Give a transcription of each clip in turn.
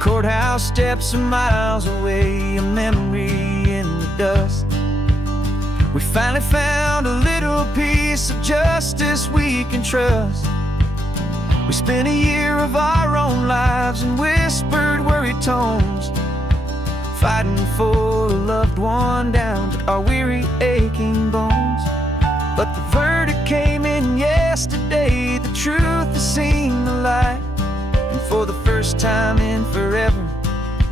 Courthouse steps are miles away, a memory in the dust. We finally found a little piece of justice we can trust. We spent a year of our own lives in whispered, worried tones, fighting for a loved one down to our weary, aching bones. But the verdict came in yesterday, the truth has seen the light. And for the first time in forever,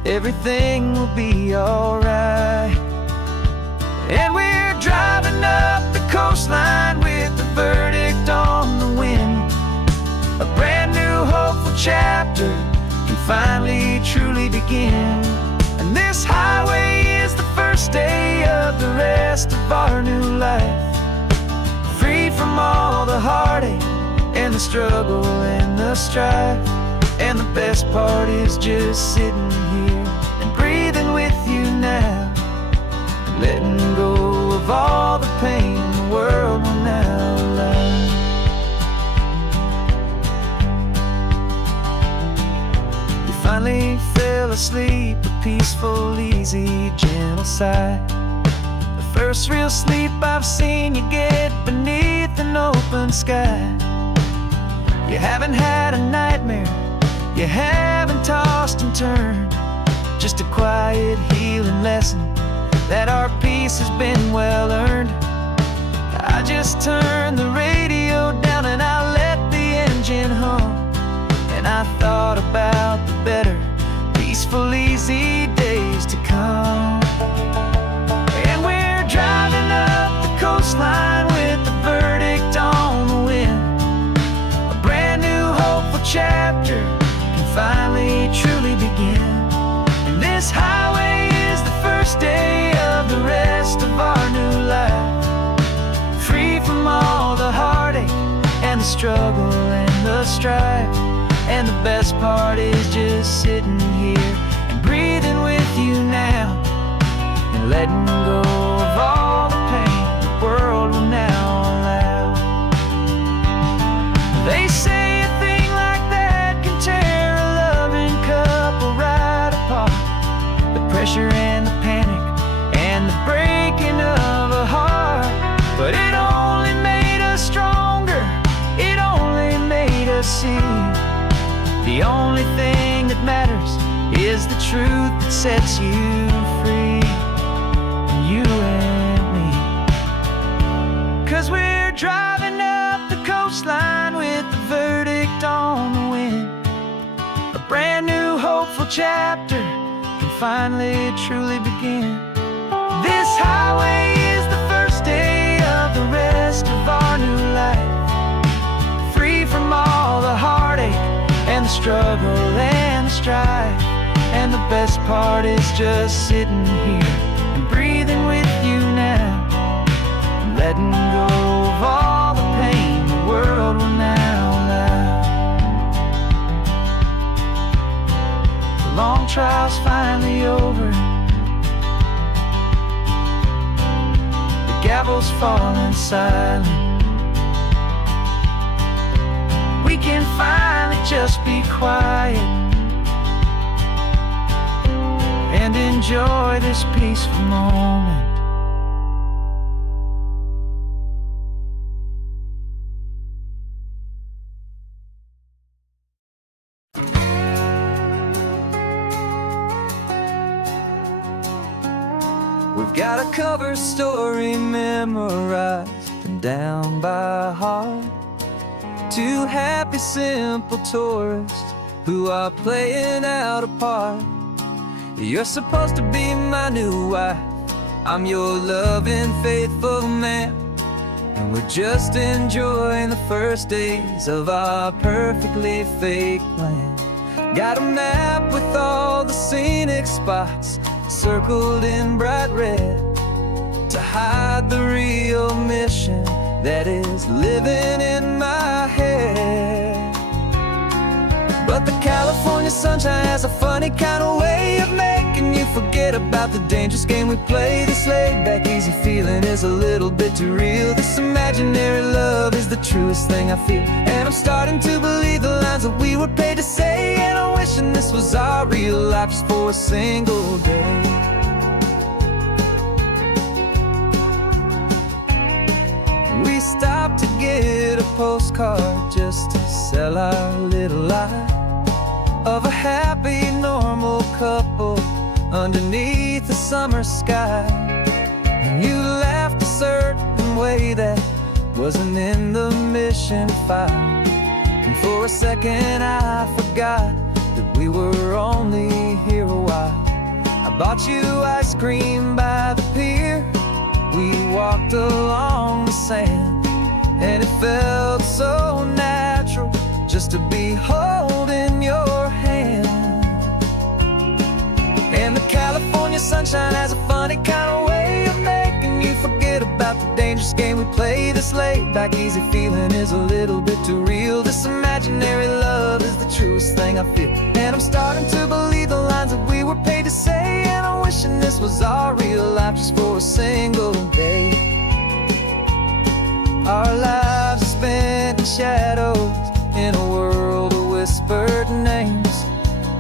everything will be alright. And we're driving up the coastline with the verdict on the wind. A brand new hopeful chapter can finally truly begin. And this highway is the first day of the rest of our new life, free from all the heartache and the struggle and the strife. And the best part is just sitting here and breathing with you now, letting go of all the pain the world will now allow. We finally fell asleep, a peaceful, easy, gentle sigh. The first real sleep I've seen you get beneath an open sky. You haven't had a nightmare, you haven't tossed and turned, just a quiet healing lesson that our peace has been well earned. I just turned the radio down and I let the engine hum, and I thought about the better, peaceful, easy days to come. And we're driving up the coastline with the verdict on the wind. A brand new hopeful chapter can finally truly begin. And this highway is the first day of the rest of our new life, free from all the heartache and the struggle and the strife. And the best part is just sitting here and breathing with you now, and letting go of all the pain the world will now allow. They say a thing like that can tear a loving couple right apart. The pressure and the panic and the breaking of a heart. But it only made us stronger, it only made us see the only thing that matters is the truth that sets you free, you and me. 'Cause we're driving up the coastline with the verdict on the wind. A brand new hopeful chapter can finally truly begin. This highway is the first day of the rest of our new life, free from all the heartache and the struggle and the strife. And the best part is just sitting here and breathing with you now, and letting go of all the pain the world will now allow. The long trial's finally over, the gavel's falling silent. We can finally just be quiet and enjoy this peaceful moment. We've got a cover story memorized and down by heart. Two happy, simple tourists who are playing out a part. You're supposed to be my new wife, I'm your loving, faithful man, and we're just enjoying the first days of our perfectly fake plan. Got a map with all the scenic spots circled in bright red to hide the real mission that is living in my head. But the California sunshine has a funny kind of way of making you forget about the dangerous game we play. This laid-back, easy feeling is a little bit too real. This imaginary love is the truest thing I feel, and I'm starting to believe the lines that we were paid to say. And I wish wishing this was our real life just for a single day. We stopped to get a postcard just to sell our little lie of a happy, normal couple underneath the summer sky. And you laughed a certain way that wasn't in the mission file. And for a second I forgot that we were only here a while. I bought you ice cream by the pier. We walked along the sand, and it felt so natural just to be holding your hand. And the California sunshine has a funny kind of way of making you forget about the dangerous game we play. This laid back easy feeling is a little bit too real. This imaginary love is the truest thing I feel. And I'm starting to believe the lines that we were paid to say. And I'm wishing this was our real life just for a single day. Our lives are spent in shadows, in a world of whispered names,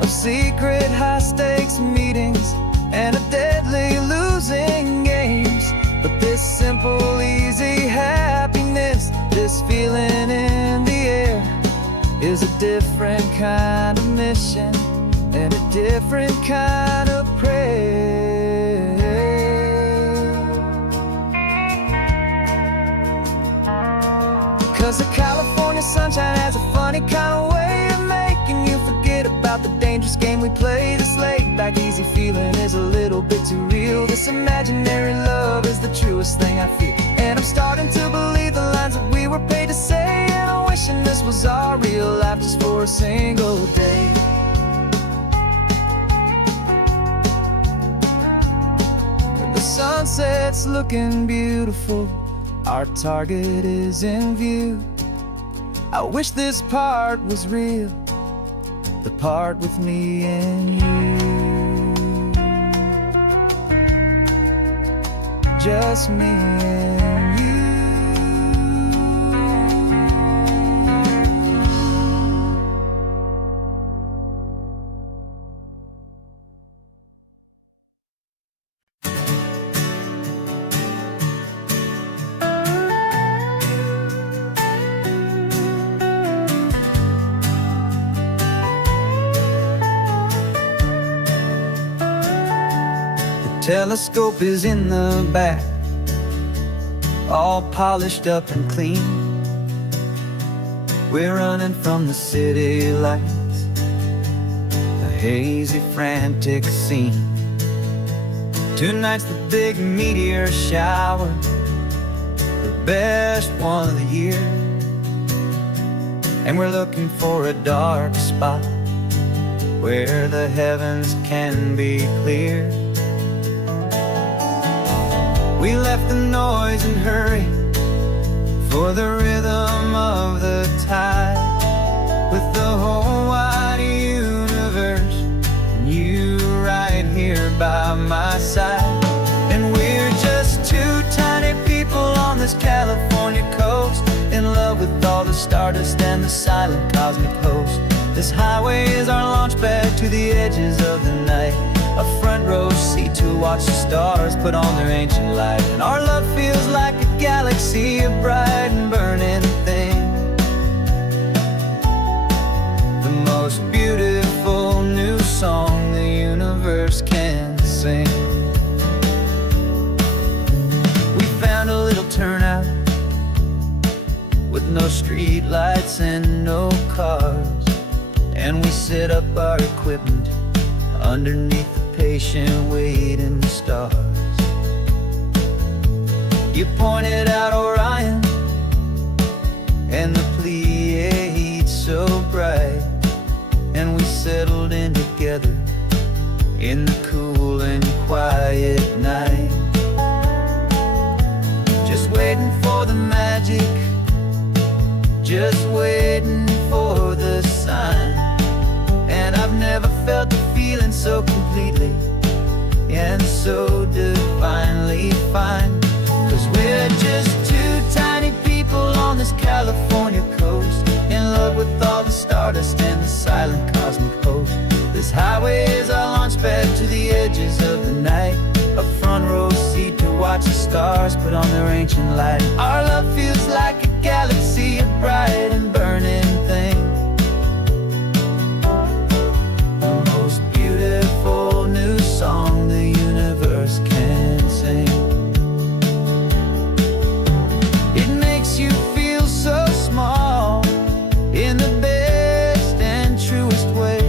of secret high-stakes meetings and of deadly losing games. But this simple, easy happiness, this feeling in the air, is a different kind of mission and a different kind of prayer. 'Cause the California sunshine has a funny kind of way of making you forget about the dangerous game we play. This laid back easy feeling is a little bit too real. This imaginary love is the truest thing I feel. And I'm starting to believe the lines that we were paid to say. And I'm wishing this was our real life just for a single day. When the sunset's looking beautiful, our target is in view. I wish this part was real, the part with me and you. Just me and you. Telescope is in the back, all polished up and clean. We're running from the city lights, the hazy, frantic scene. Tonight's the big meteor shower, the best one of the year. And we're looking for a dark spot where the heavens can be clear. We left the noise and hurry for the rhythm of the tide, with the whole wide universe and you right here by my side. And we're just two tiny people on this California coast, in love with all the stardust and the silent cosmic host. This highway is our launch pad to the edges of the night, a front row seat to watch the stars put on their ancient light. And our love feels like a galaxy, a bright and burning thing, the most beautiful new song the universe can sing. We found a little turnout with no street lights and no cars, and we set up our equipment underneath the patient waiting stars. You pointed out Orion and the Pleiades so bright, and we settled in together in the cool and quiet night, just waiting for the magic, just waiting for the sign. And I've never felt the feeling so completely and so divinely fine. 'Cause we're just two tiny people on this California coast, in love with all the stardust and the silent cosmic host. stars put on their ancient light. Our love feels like a galaxy of bright and burning things. The most beautiful new song the universe can sing. It makes you feel so small in the best and truest way,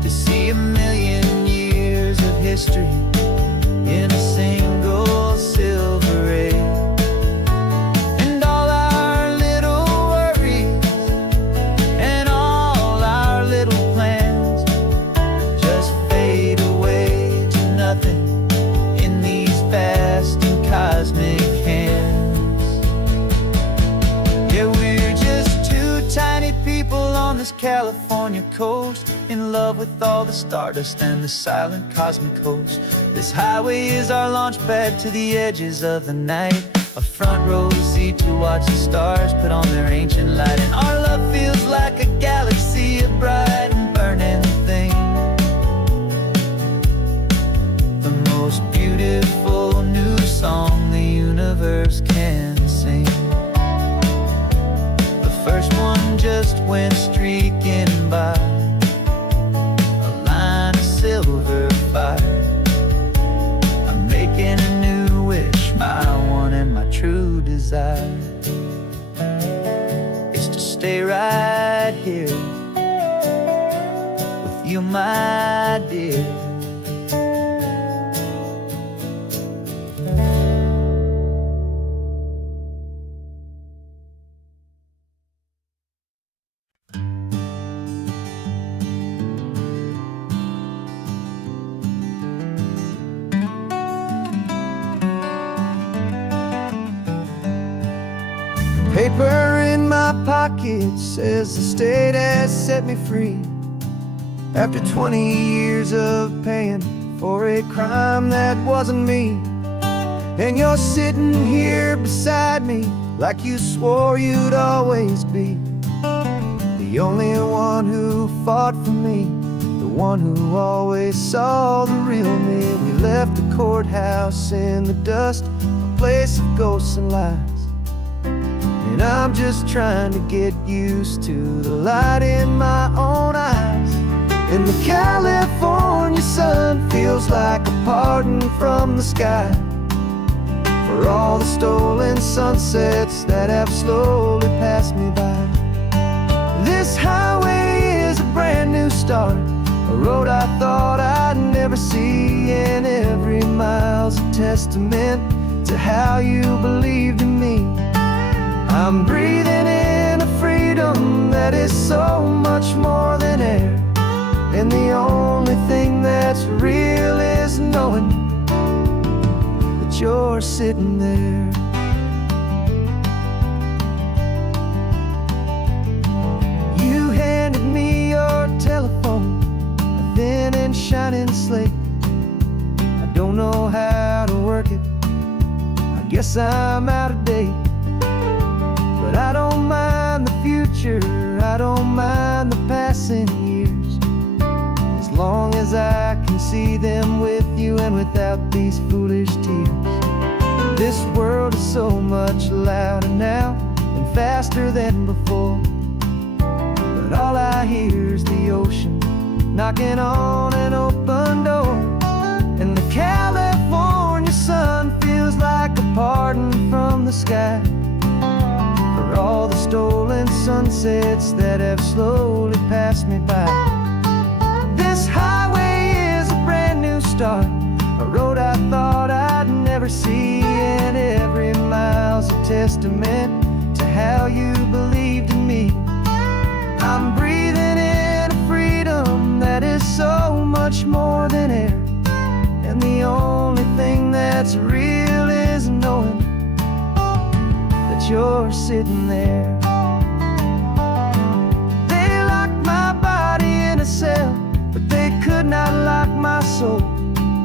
to see a million years of history in a single silver ray. And all our little worries and all our little plans just fade away to nothing in these vast and cosmic hands. Yeah, we're just two tiny people on this California coast, in love with all the stardust and the silent cosmic host. This highway is our launch pad to the edges of the night, a front row seat to watch the stars put on their ancient light. And our love feels like a galaxy of bright and burning things. The most beautiful new song the universe can sing. The first one just went streaking by, silver fire. I'm making a new wish, my one and my true desire is to stay right here with you, my dear. Paper in my pocket says the state has set me free, after 20 years of paying for a crime that wasn't me. And you're sitting here beside me like you swore you'd always be, the only one who fought for me, the one who always saw the real me. We left the courthouse in the dust, a place of ghosts and lies. And I'm just trying to get used to the light in my own eyes. And the California sun feels like a pardon from the sky for all the stolen sunsets that have slowly passed me by. This highway is a brand new start, a road I thought I'd never see, and every mile's a testament to how you believed in me. I'm breathing in a freedom that is so much more than air, and the only thing that's real is knowing that you're sitting there. You handed me your telephone, a thin and shining slate. I don't know how to work it, I guess I'm out of date. But I don't mind the future, I don't mind the passing years, as long as I can see them with you and without these foolish tears. This world is so much louder now and faster than before, but all I hear is the ocean knocking on an open door. And the California sun feels like a pardon from the sky for all the stolen sunsets that have slowly passed me by. This highway is a brand new start, a road I thought I'd never see, and every mile's a testament to how you believed in me. I'm breathing in a freedom that is so much more than air, and the only thing that's real is knowing that you're sitting there. They locked my body in a cell, but they could not lock my soul,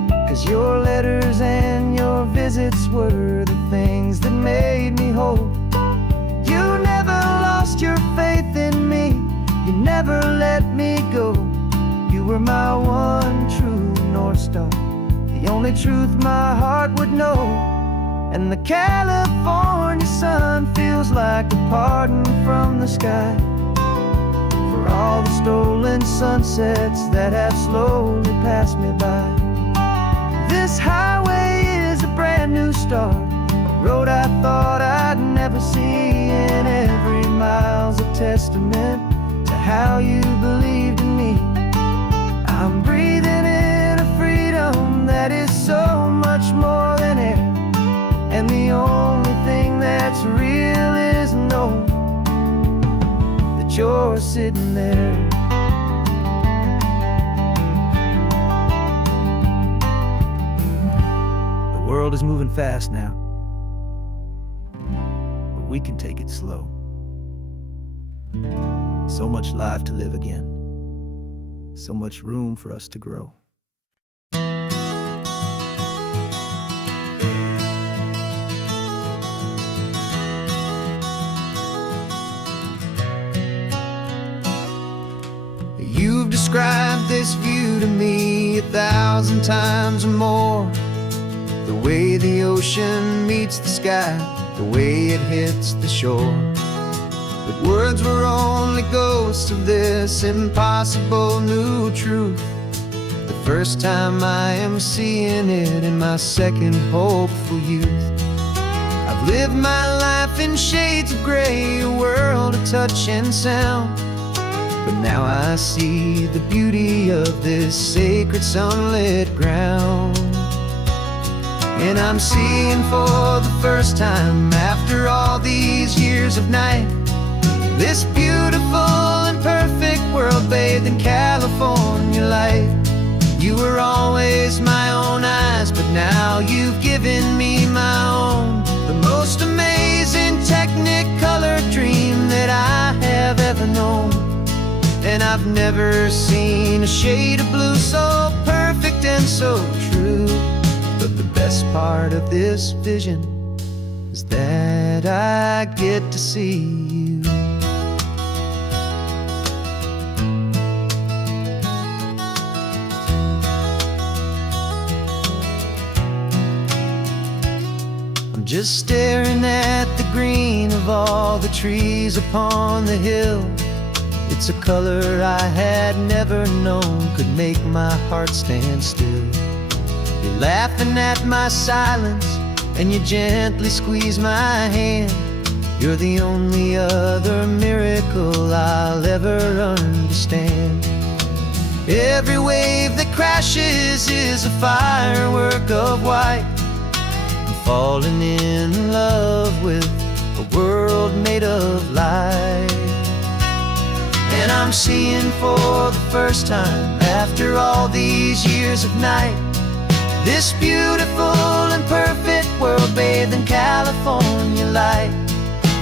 'cause your letters and your visits were the things that made me whole. You never lost your faith in me, you never let me go. You were my one true North Star, the only truth my heart would know. And the California sun feels like a pardon from the sky for all the stolen sunsets that have slowly passed me by. This highway is a brand new start, a road I thought I'd never see, and every mile's a testament to how you believed in me. I'm breathing in a freedom that is so much more than air, and the only thing that's real is knowing that you're sitting there. The world is moving fast now, but we can take it slow. So much life to live again, so much room for us to grow. You've described this view to me 1,000 times or more. The way the ocean meets the sky, the way it hits the shore. But words were only ghosts of this impossible new truth. The first time I am seeing it in my second hopeful youth. I've lived my life in shades of gray, a world of touch and sound. But now I see the beauty of this sacred sunlit ground. And I'm seeing for the first time, after all these years of night, this beautiful and perfect world bathed in California light. You were always my own eyes, but now you've given me my own. The most amazing technicolor dream that I have ever known. And I've never seen a shade of blue so perfect and so true. But the best part of this vision is that I get to see you. I'm just staring at the green of all the trees upon the hill. It's a color I had never known could make my heart stand still. You're laughing at my silence, and you gently squeeze my hand. You're the only other miracle I'll ever understand. Every wave that crashes is a firework of white. I'm falling in love with a world made of light. And I'm seeing for the first time, after all these years of night, this beautiful and perfect world bathed in California light.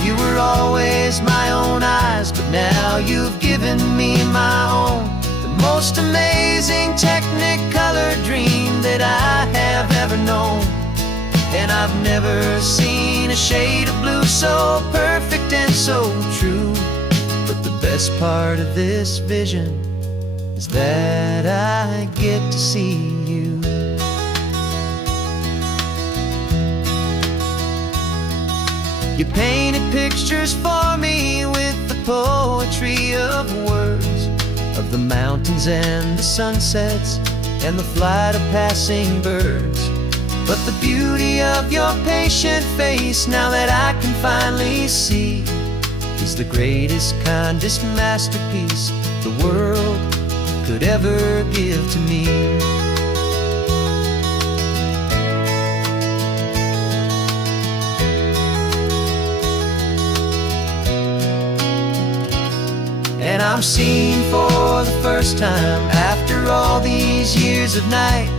You were always my own eyes, but now you've given me my own. The most amazing technicolor dream that I have ever known. And I've never seen a shade of blue so perfect and so true. But the best part of this vision is that I get to see you. You painted pictures for me with the poetry of words, of the mountains and the sunsets and the flight of passing birds. But the beauty of your patient face, now that I can finally see, is the greatest, kindest masterpiece the world could ever give to me. And I'm seeing for the first time, after all these years of night,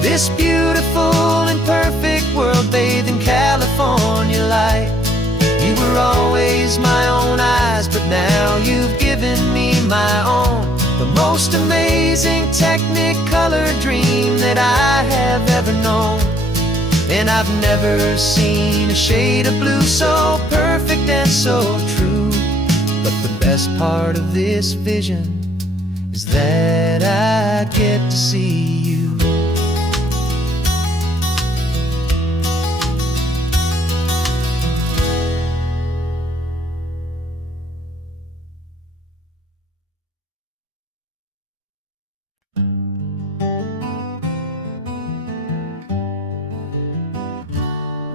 this beautiful and perfect world bathed in California light. You were always my own eyes, but now you've given me my own. The most amazing technicolor dream that I have ever known. And I've never seen a shade of blue so perfect and so true. But the best part of this vision is that I get to see you.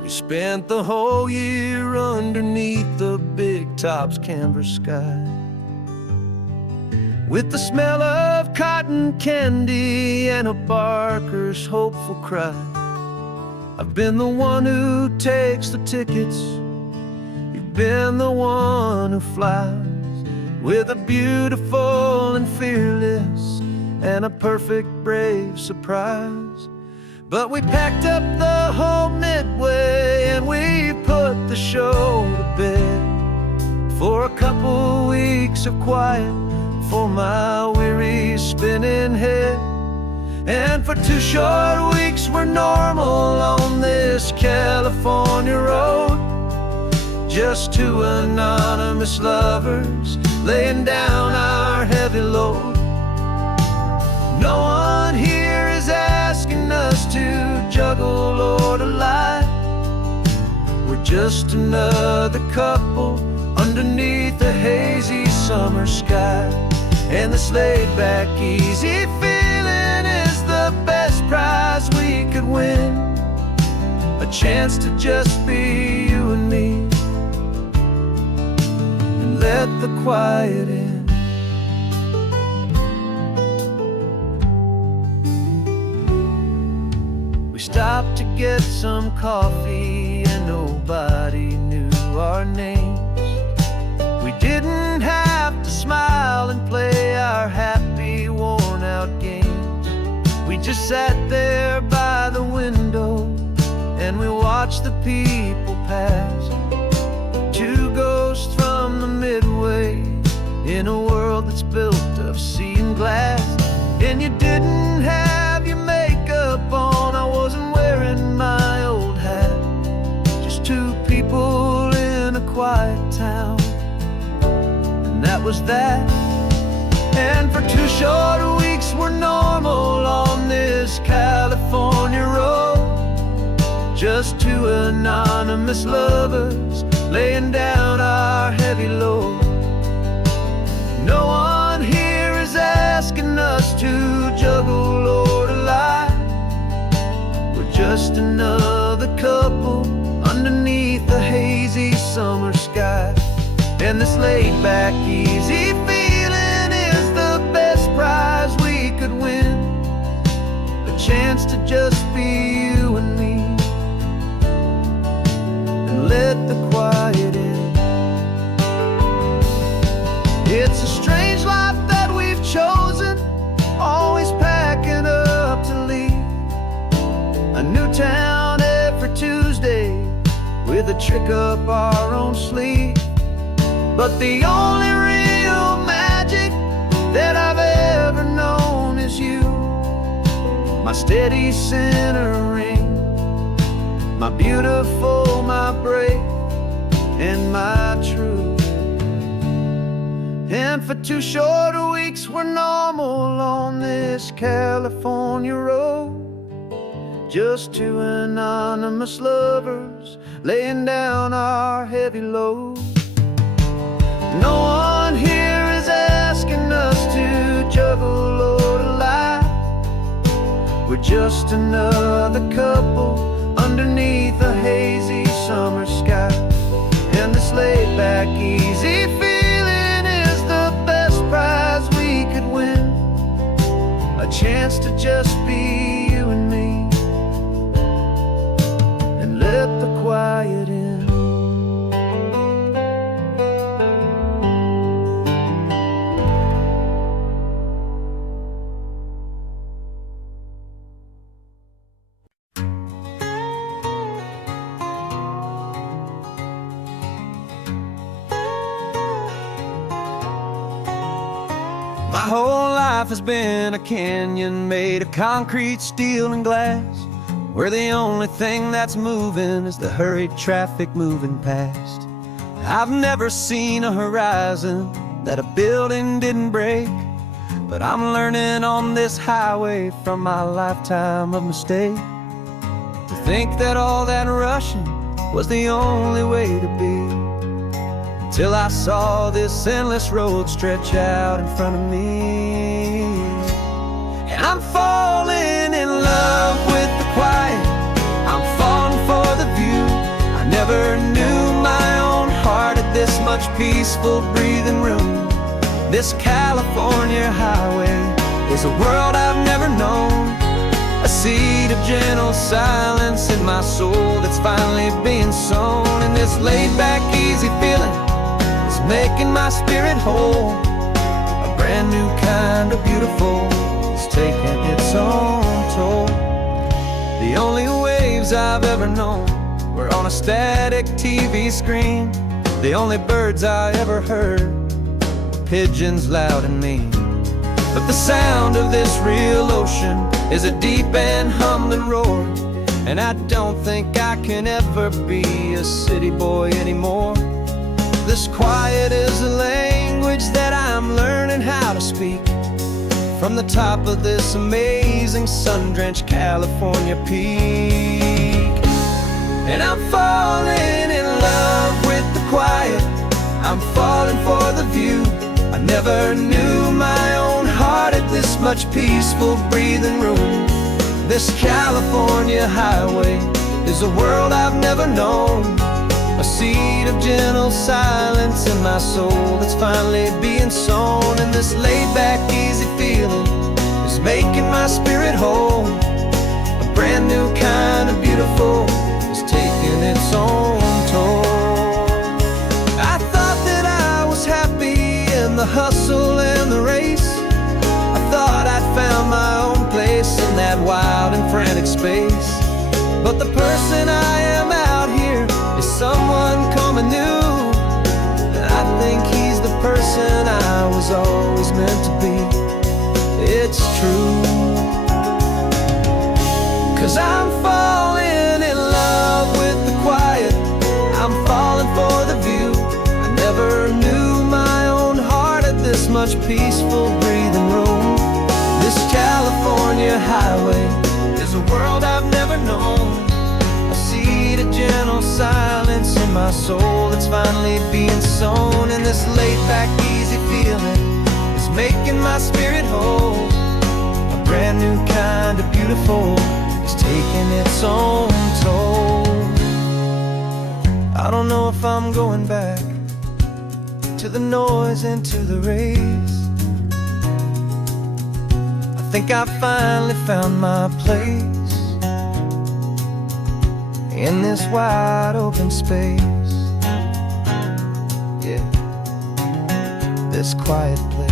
We spent the whole year underneath the big top's canvas sky, with the smell of cotton candy and a barker's hopeful cry. I've been the one who takes the tickets, you've been the one who flies, with a beautiful and fearless and a perfect brave surprise. But we packed up the whole Midway and we put the show to bed, for a couple weeks of quiet for my weary spinning head. And for 2 short weeks we're normal on this California road, just 2 anonymous lovers laying down our heavy load. No one here is asking us to juggle or to lie. We're just another couple underneath a hazy summer sky. And this laid-back, easy feeling is the best prize we could win, a chance to just be you and me, and let the quiet in. We stopped to get some coffee and nobody knew our names. We didn't have to smile and play our happy, worn-out games. We just sat there by the window and we watched the people pass, 2 ghosts from the Midway in a world that's built of sea and glass. And you didn't have your makeup on, I wasn't wearing my old hat, just 2 people in a quiet town, and that was that. And for 2 short weeks we're normal on this California road, just 2 anonymous lovers laying down our heavy load. No one here is asking us to juggle or to lie. We're just another couple underneath the hazy summer sky. And this laid-back, easy feeling is the best prize we could win, a chance to just be you and me, and let the quiet in. It's a strange life that we've chosen, always packing up to leave a new town every Tuesday with a trick up our own sleeve. But the only real magic that I've ever known is you, my steady centering, my beautiful, my brave, and my true. And for 2 short weeks we're normal on this California road, just 2 anonymous lovers laying down our heavy load. No one here is asking us to juggle or to lie. We're just another couple underneath a hazy summer sky. And this laid-back, easy feeling is the best prize we could win, a chance to just be you and me, and let the quiet in. My whole life has been a canyon made of concrete, steel, and glass, where the only thing that's moving is the hurried traffic moving past. I've never seen a horizon that a building didn't break, but I'm learning on this highway from my lifetime of mistakes to think that all that rushing was the only way to be. Till I saw this endless road stretch out in front of me, and I'm falling in love with the quiet, I'm falling for the view. much peaceful breathing room. This California highway is a world I've never known. A seed of gentle silence in my soul that's finally being sown. And this laid-back, easy feeling is making my spirit whole. A brand new kind of beautiful is taking its own toll. The only waves I've ever known were on a static TV screen. The only birds I ever heard were pigeons loud and mean. But the sound of this real ocean is a deep and humbling roar. And I don't think I can ever be a city boy anymore. This quiet is a language that I'm learning how to speak from the top of this amazing sun-drenched California peak. And I'm falling in love with the quiet, I'm falling for the view. I never knew my own heart had this much peaceful breathing room. This California highway is a world I've never known. A seed of gentle silence in my soul that's finally being sown. And this laid-back, easy feeling is making my spirit whole. A brand new kind of beautiful is taking its own toll. I thought that I was happy in the hustle and the race. I thought I'd found my own place in that wild and frantic space. But the person I am out here is someone coming new. And I think he's the person I was always meant to be. It's true. 'Cause I'm falling in love with the quiet, I'm falling for the view. I never knew my own heart had this much peaceful breathing room. This California highway is a world I've never known. A seed of gentle silence in my soul that's finally being sown. And this laid-back, easy feeling is making my spirit whole. A brand new kind of beautiful is taking its own toll. I don't know if I'm going back to the noise and to the race. I think I finally found my place in this wide open space. Yeah, this quiet place.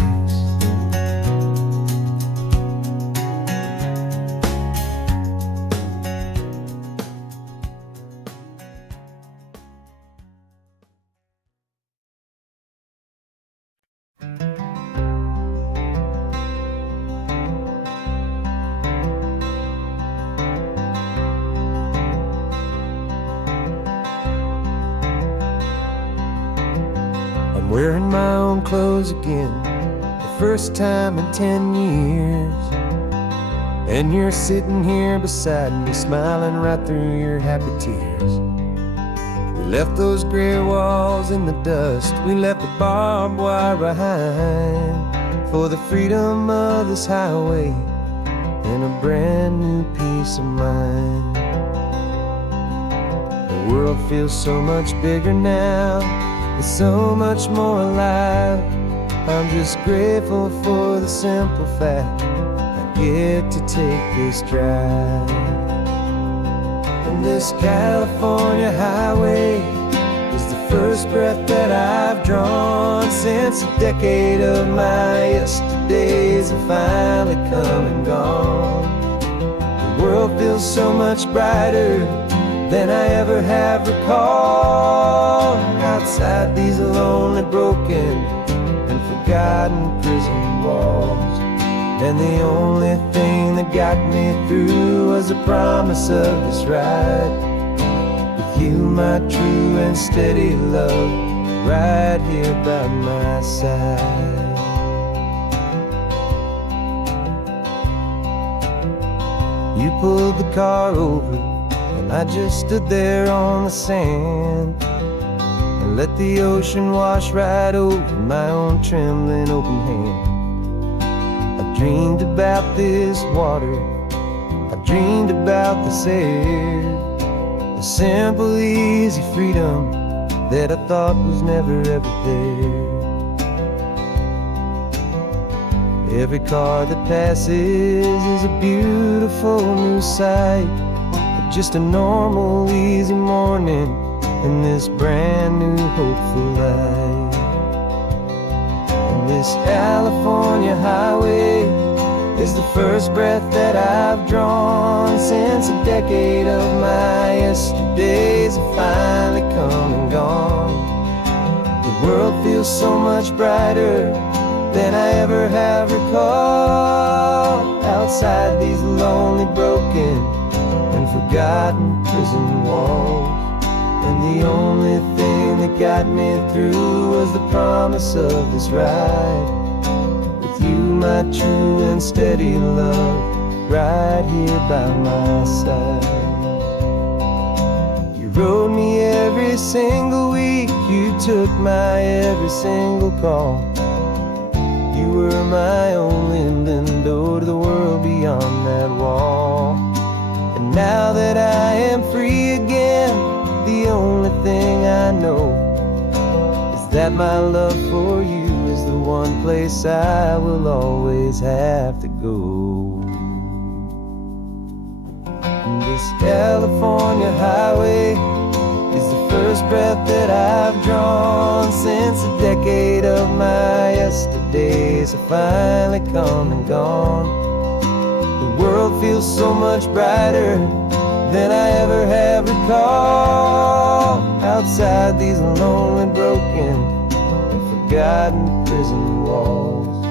I'm wearing my own clothes again, the first time in 10 years. And you're sitting here beside me, smiling right through your happy tears. We left those gray walls in the dust, we left the barbed wire behind, for the freedom of this highway and a brand new peace of mind. The world feels so much bigger now, it's so much more alive. I'm just grateful for the simple fact I get to take this drive. And this California highway is the first breath that I've drawn since a decade of my yesterdays have finally come and gone. The world feels so much brighter than I ever have recalled. Outside these lonely, broken, and forgotten prison walls. And the only thing that got me through was the promise of this ride with you, my true and steady love, right here by my side. You pulled the car over and I just stood there on the sand and let the ocean wash right over my own trembling open hand. I dreamed about this water, I dreamed about this air, the simple, easy freedom that I thought was never ever there. Every car that passes is a beautiful new sight, just a normal, easy morning in this brand new, hopeful life. And this California highway is the first breath that I've drawn since a decade of my yesterdays have finally come and gone. The world feels so much brighter than I ever have recalled, outside these lonely, broken and forgotten prison walls. And the only thing that got me through was the promise of this ride with you, my true and steady love, right here by my side. You rode me every single week, you took my every single call. You were my only window to the world beyond that wall. And now that I am free again, the only thing I know is that my love for you is the one place I will always have to go. And this California highway is the first breath that I've drawn since a decade of my yesterdays have finally come and gone. The world feels so much brighter than I ever have recalled, outside these lonely, broken and forgotten prison walls.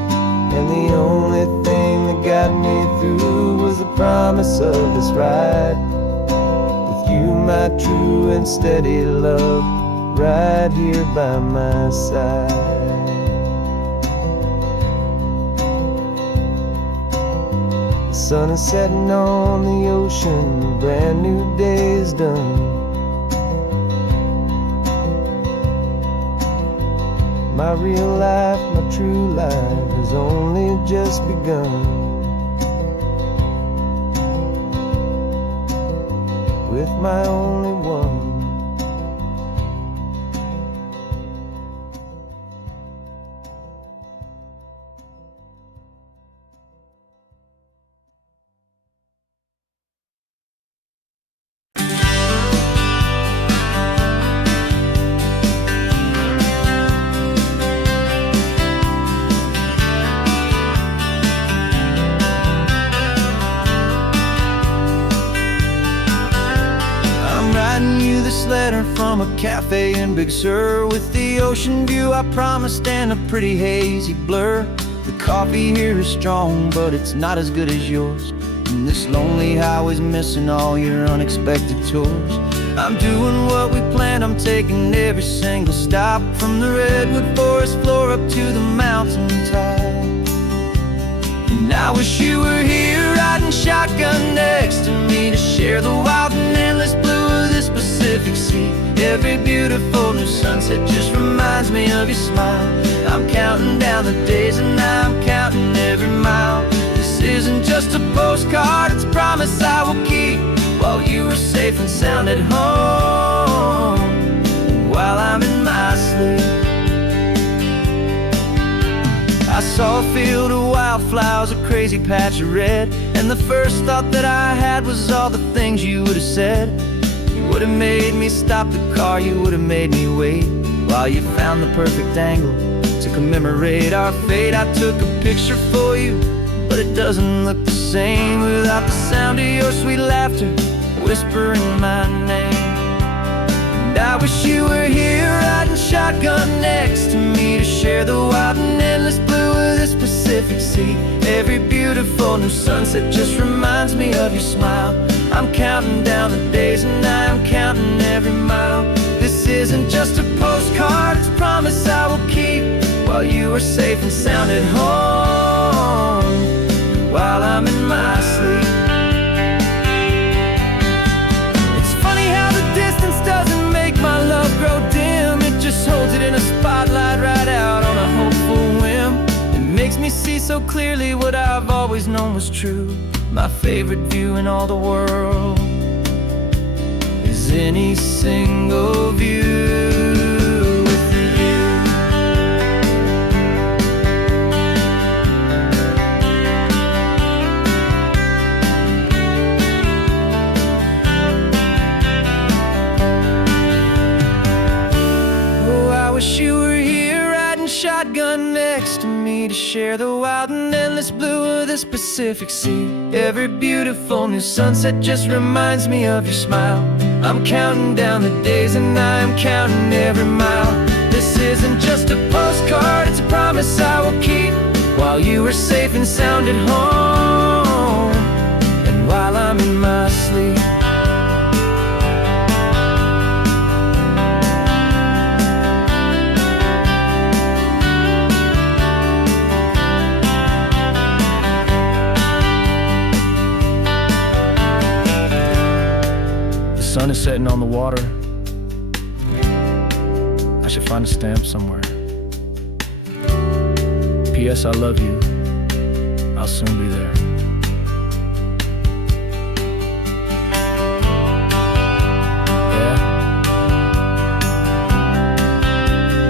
And the only thing that got me through was the promise of this ride with you, my true and steady love, right here by my side. The sun is setting on the ocean, a brand new day is done. My real life, my true life has only just begun. With my only one. Letter from a cafe in Big Sur, with the ocean view I promised and a pretty hazy blur. The coffee here is strong, but it's not as good as yours, and this lonely highway's missing all your unexpected tours. I'm doing what we planned, I'm taking every single stop, from the redwood forest floor up to the mountain top. And I wish you were here riding shotgun next to me to share the wild and endless blue of this Pacific Sea. Every beautiful new sunset just reminds me of your smile. I'm counting down the days and I'm counting every mile. This isn't just a postcard, it's a promise I will keep, while you are safe and sound at home, while I'm in my sleep. I saw a field of wildflowers, a crazy patch of red, and the first thought that I had was all the things you would have said. You would have made me stop the car, you would have made me wait, while you found the perfect angle to commemorate our fate. I took a picture for you, but it doesn't look the same without the sound of your sweet laughter whispering my name. And I wish you were here riding shotgun next to me to share the wild and endless blue of this Pacific Sea. Every beautiful new sunset just reminds me of your smile. I'm counting down the days and I'm counting every mile. This isn't just a postcard, it's a promise I will keep, while you are safe and sound at home, while I'm in my sleep. It's funny how the distance doesn't make my love grow dim, it just holds it in a spotlight right out on a hopeful whim. It makes me see so clearly what I've always known was true. My favorite view in all the world is any single view. share the wild and endless blue of this Pacific Sea. Every beautiful new sunset just reminds me of your smile. I'm counting down the days and I'm counting every mile. This isn't just a postcard, it's a promise I will keep, while you are safe and sound at home, and while I'm in my sleep. The sun is setting on the water. I should find a stamp somewhere. P.S. I love you. I'll soon be there. Yeah?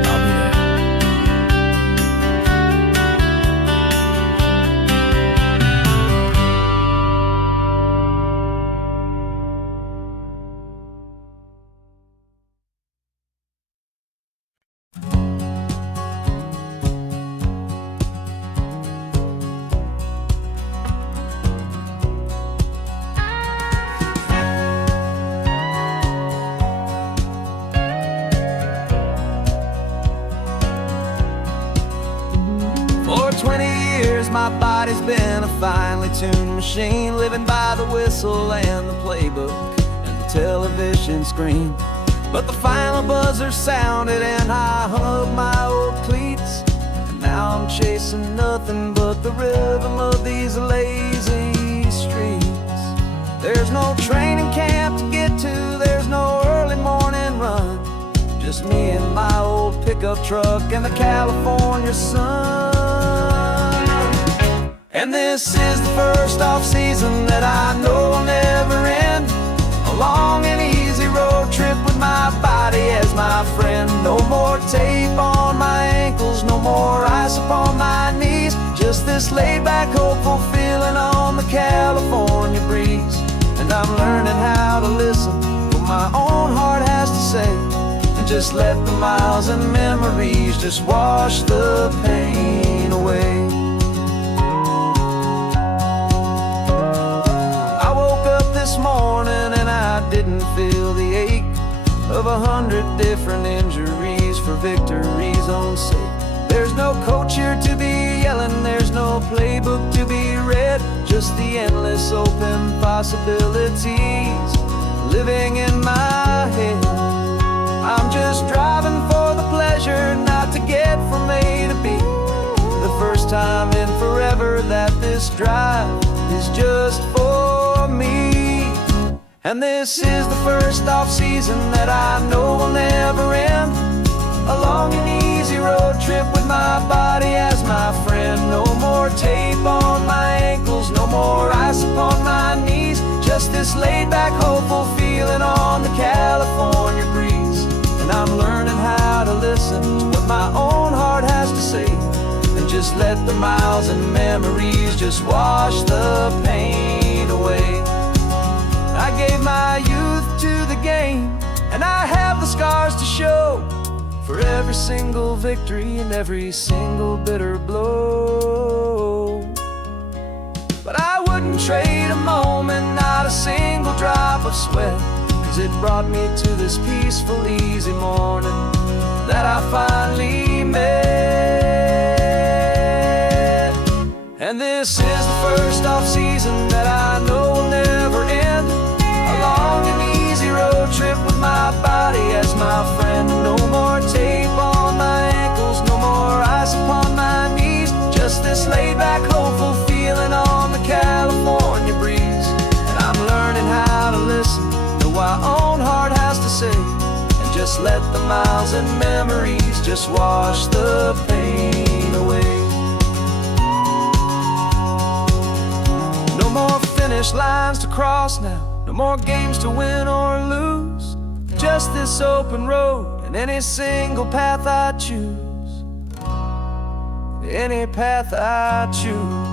I'll be there. For 20 years my body's been a finely tuned machine, living by the whistle and the playbook and the television screen. But the final buzzer sounded and I hung up my old cleats, and now I'm chasing nothing but the rhythm of these lazy streets. There's no training camp to get to, there's no early morning run, just me and my old pickup truck and the California sun. And this is the first off-season that I know will never end, a long and easy road trip with my body as my friend. No more tape on my ankles, no more ice upon my knees, just this laid-back, hopeful feeling on the California breeze. And I'm learning how to listen to what my own heart has to say, and just let the miles and memories just wash the pain away. I woke up this morning and I didn't feel the ache of 100 different injuries for victory's own sake. There's no coach here to be yelling, there's no playbook to be read, just the endless open possibilities living in my head. I'm just driving for the pleasure, not to get from A to B. The first time in forever that this drive is just for me. And this is the first off-season that I know will never end, a long and easy road trip with my body as my friend. No more tape on my ankles, no more ice upon my knees, just this laid-back, hopeful feeling on the California breeze. And I'm learning how to listen to what my own heart has to say, and just let the miles and memories just wash the pain away. I gave my youth to the game, and I have the scars to show for every single victory and every single bitter blow. But I wouldn't trade a moment, not a single drop of sweat, 'cause it brought me to this peaceful, easy morning that I finally met. And this is the first off-season that I know will never end, a long and easy road trip with my body as my friend. No more tape on my ankles, no more ice upon my knees, just this laid-back, hopeful feeling on the California breeze. And I'm learning how to listen to what my own heart has to say, and just let the miles and memories just wash the pain away. No more finish lines to cross now, no more games to win or lose, just this open road and any single path I choose, any path I choose.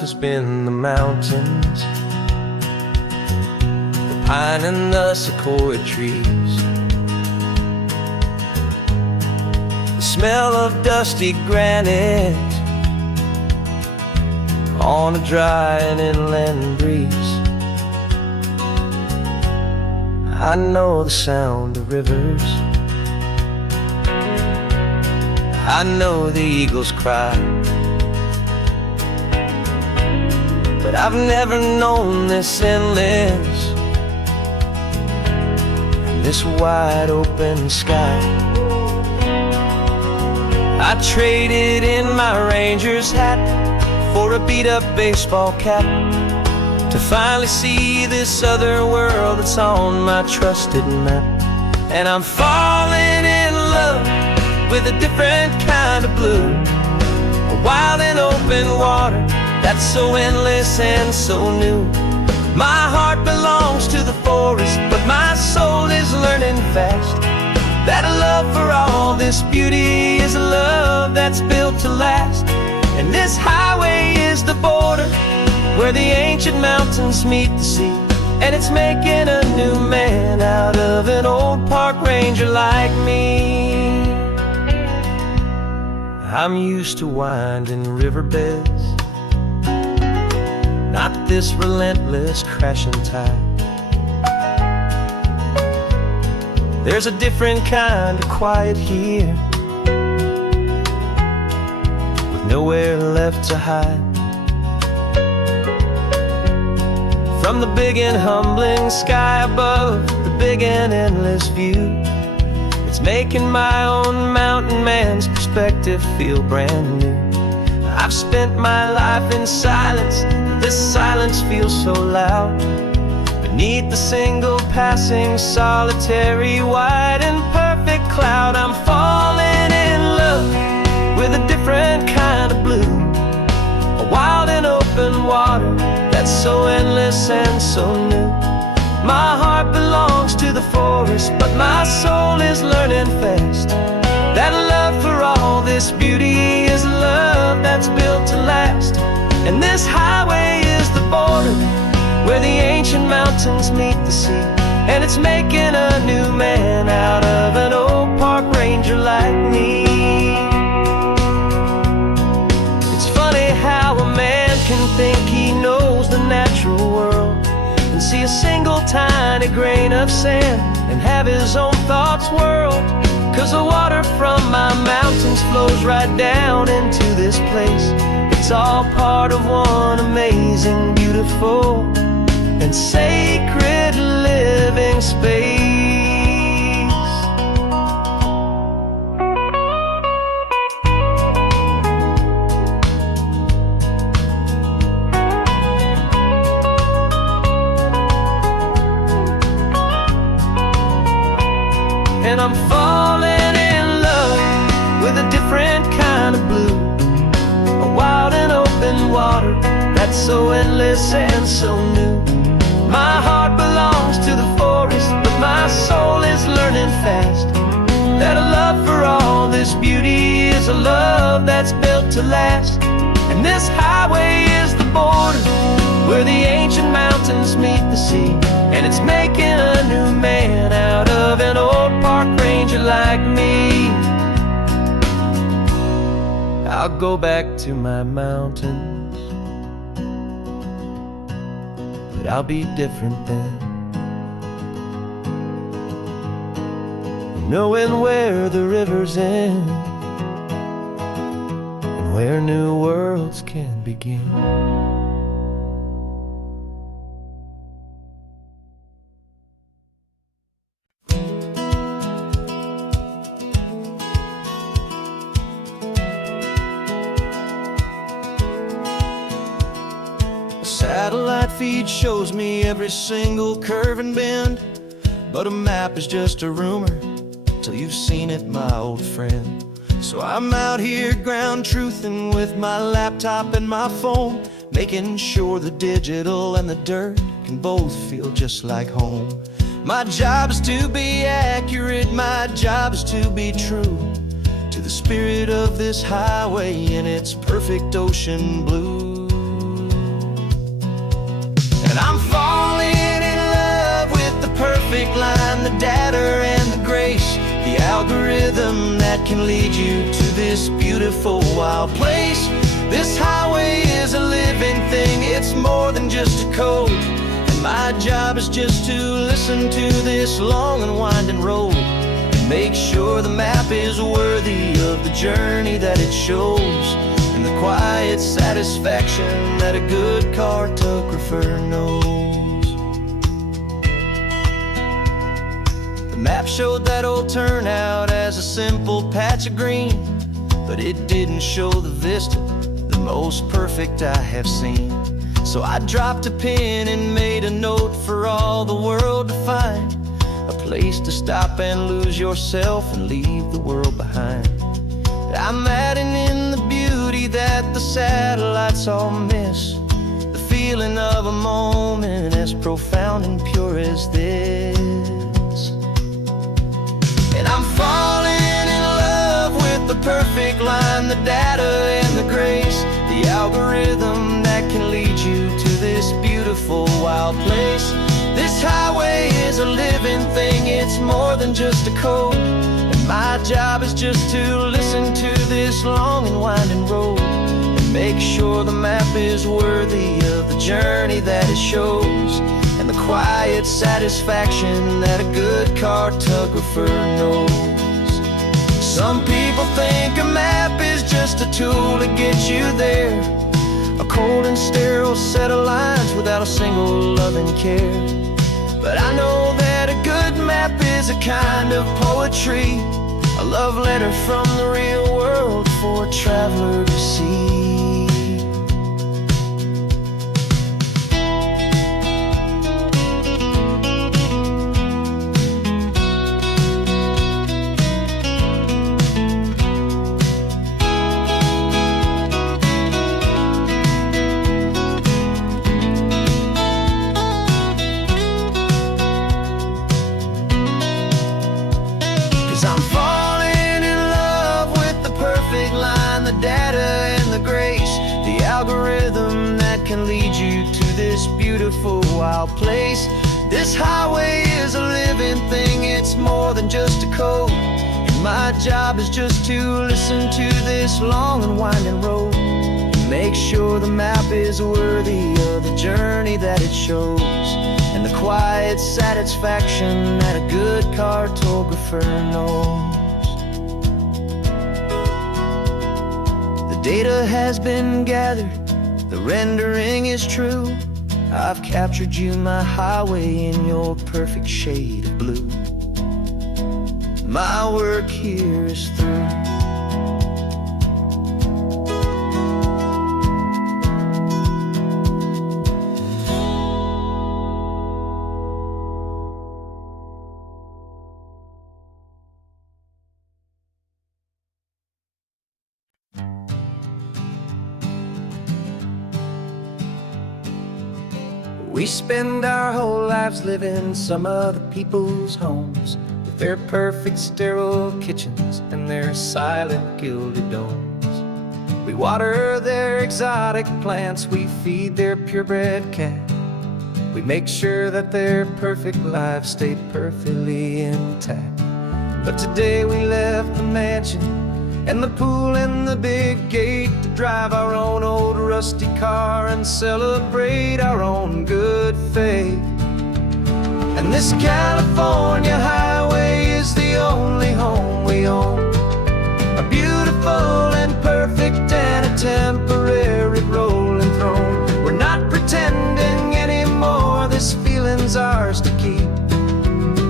has been the mountains, the pine and the sequoia trees, the smell of dusty granite on a dry and inland breeze. I know the sound of rivers, I know the eagles cry, but I've never known this endless and this wide open sky. I traded in my Ranger's hat for a beat-up baseball cap to finally see this other world that's on my trusted map. And I'm falling in love with a different kind of blue, a wild and open water that's so endless and so new. My heart belongs to the forest, but my soul is learning fast that a love for all this beauty is a love that's built to last. And this highway is the border where the ancient mountains meet the sea, and it's making a new man out of an old park ranger like me. I'm used to winding riverbeds, not this relentless crashing tide. There's a different kind of quiet here, with nowhere left to hide. From the big and humbling sky above, the big and endless view, it's making my own mountain man's perspective feel brand new. I've spent my life in silence, but this silence feels so loud. Beneath the single passing solitary white and perfect cloud, I'm falling in love with a different kind of blue, a wild and open water that's so endless and so new. My heart belongs to the forest, but my soul is learning fast that love for all this beauty is a love that's built to last. And this highway is the border where the ancient mountains meet the sea, and it's making a new man out of an old park ranger like me. It's funny how a man can think he knows the natural world and see a single tiny grain of sand and have his own thoughts whirled. 'Cause the water from my mountains flows right down into this place. It's all part of one amazing, beautiful, and sacred living space. And I'm falling in love with a different kind of blue, a wild and open water that's so endless and so new. My heart belongs to the forest, but my soul is learning fast that a love for all this beauty is a love that's built to last. And this highway is the border where the ancient mountains meet the sea, and it's making a new man out of an old park ranger like me. I'll go back to my mountains, but I'll be different then, knowing where the rivers end and where new worlds can begin. Satellite feed shows me every single curve and bend, but a map is just a rumor till you've seen it, my old friend. So I'm out here ground truthing with my laptop and my phone, making sure the digital and the dirt can both feel just like home. My job is to be accurate, my job is to be true to the spirit of this highway in its perfect ocean blue. And I'm falling in love with the perfect line, the data and the grace, the algorithm that can lead you to this beautiful wild place. This highway is a living thing, it's more than just a code. And my job is just to listen to this long and winding road and make sure the map is worthy of the journey that it shows, and the quiet satisfaction that a good cartographer knows. The map showed that old turnout as a simple patch of green, but it didn't show the vista, the most perfect I have seen. So I dropped a pin and made a note for all the world to find, a place to stop and lose yourself and leave the world behind. I'm adding in the beauty that the satellites all miss, the feeling of a moment as profound and pure as this. And I'm falling in love with the perfect line, the data and the grace, the algorithm that can lead you to this beautiful wild place. This highway is a living thing, it's more than just a code. And my job is just to listen to this long and winding road and make sure the map is worthy of the journey that it shows, and the quiet satisfaction that a good cartographer knows. Some people think a map is just a tool to get you there, a cold and sterile set of lines without a single loving care. But I know that a good map is a kind of poetry, a love letter from the real world for a traveler to see. 'Cause I'm falling in love with the perfect line, the data and the grace, the algorithm that can lead you to this beautiful wild place. This highway is a living thing, it's more than just a code. And my job is just to listen to this long and winding road and make sure the map is worthy of the journey that it shows, and the quiet satisfaction that a good cartographer knows. The data has been gathered, the rendering is true. I've captured you, my highway, in your perfect shade of blue. My work here is through. We spend our whole lives living some other people's homes, with their perfect sterile kitchens and their silent gilded domes. We water their exotic plants, we feed their purebred cat. We make sure that their perfect lives stay perfectly intact. But today we left the mansion and the pool and the big gate to drive our own old rusty car and celebrate our own good faith. And this California highway is the only home we own, a beautiful and perfect and a temporary rolling throne. We're not pretending anymore, this feeling's ours to keep,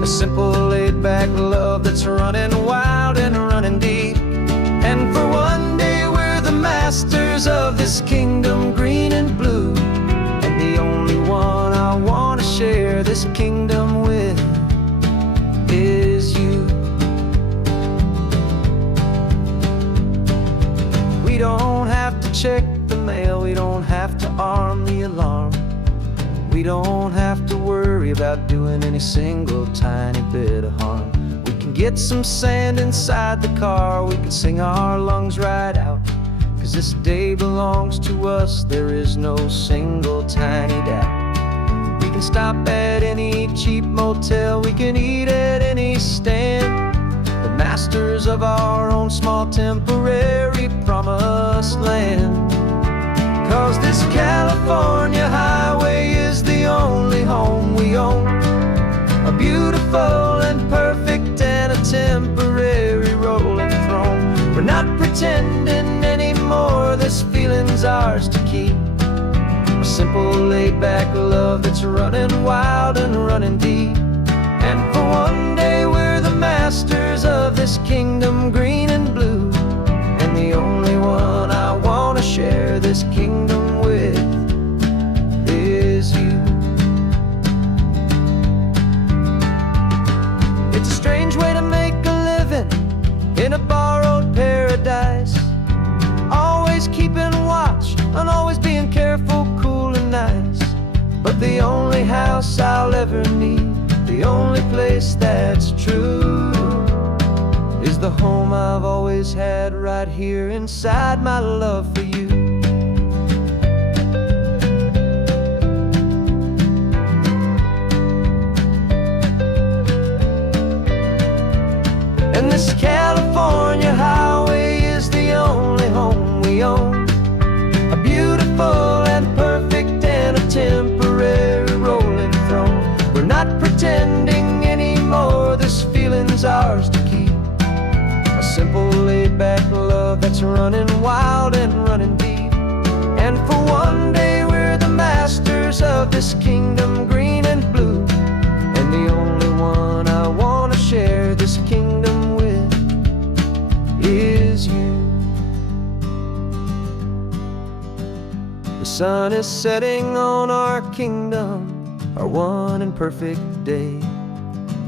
a simple laid-back love that's running wild and running deep. And for one day we're the masters of this kingdom green and blue, and the only one I want to share this kingdom with is you. We don't have to check the mail, we don't have to arm the alarm, we don't have to worry about doing any single tiny bit of harm. We can get some sand inside the car, we can sing our lungs right out, 'cause this day belongs to us, there is no single tiny doubt. can stop at any cheap motel, we can eat at any stand. The masters of our own small temporary promised land. 'Cause this California highway is the only home we own, a beautiful and perfect and a temporary rolling throne. We're not pretending anymore, this feeling's ours to keep. A simple laid-back love that's running wild and running deep. And for one day we're the masters of this kingdom green and blue, and the only one I want to share this kingdom with is you. It's a strange way to make a living in a borrowed paradise, always keeping watch and always being careful, cool and nice. But the only house I'll ever need, the only place that's true, is the home I've always had right here inside my love for you. And this California highway is the only home we own, a beautiful and perfect and a temporary rolling throne. We're not pretending anymore, this feeling's ours to keep. A simple laid-back love that's running wild and running deep. And for one day we're the masters of this kingdom green and blue, and the only one I want to share this kingdom with is you. The sun is setting on our kingdom, our one and perfect day.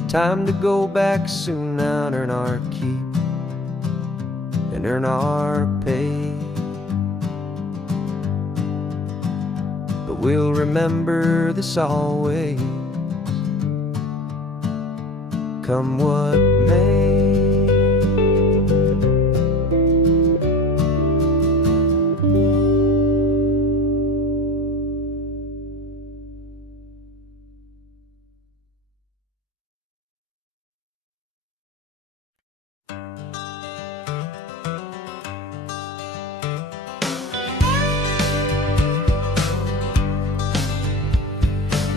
Time to go back soon now and earn our keep and earn our pay. But we'll remember this always, come what may.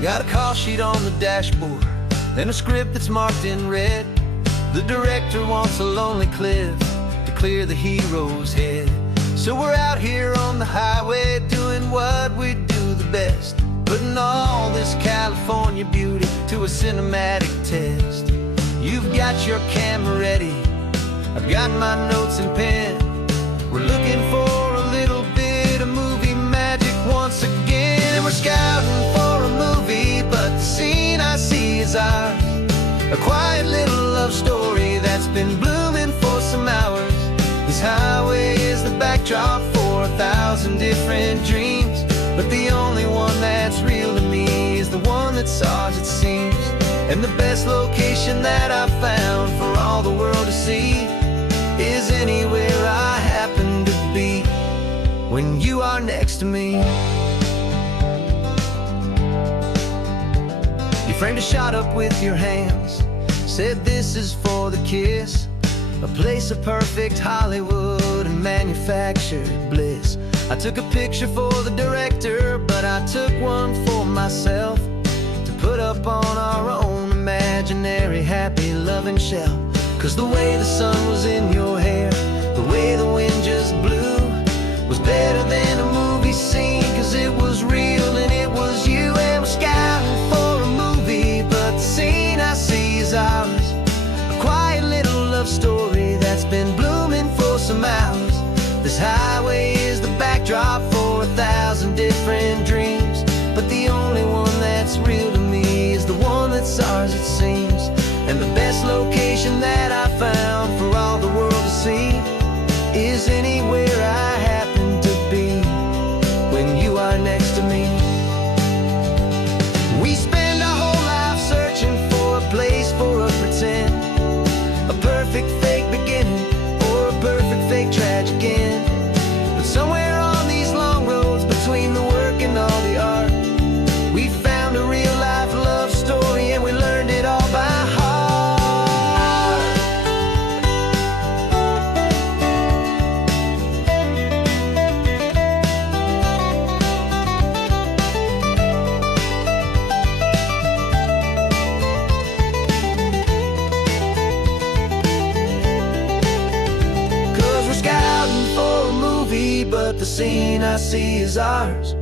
Got a call sheet on the dashboard and a script that's marked in red. The director wants a lonely cliff to clear the hero's head. So we're out here on the highway doing what we do the best, putting all this California beauty to a cinematic test. You've got your camera ready, I've got my notes and pen. We're looking for a little bit of movie magic once again. And we're scouting for a movie, but the scene I see is ours, a quiet little love story that's been blooming for some hours. This highway is the backdrop for 1,000 different dreams, but the only one that's real to me is the one that's ours, it seems. And the best location that I've found for all the world to see is anywhere I happen to be when you are next to me. You framed a shot up with your hands, said this is for the kiss, a place of perfect Hollywood and manufactured bliss. I took a picture for the director, but I took one for myself to put up on our own imaginary happy loving shelf. 'Cause the way the sun was in your hair, the way the wind just blew, was better than a movie scene, 'cause it was real and it was you. And we're scouting for a movie, but the scene I see is ours, a quiet little love story that's been blooming for some hours. This highway is the backdrop for 1,000 different dreams, but the only one that's real to me is the one that's ours, it seems. And the best location that I found for all the world to see is anywhere I happen to be when you are next to me. We spend our whole life searching for a place for a pretend, a perfect fake beginning or a perfect fake tragic end. But somewhere on these long roads between the work and all the art, we found a real life but the scene I see is ours.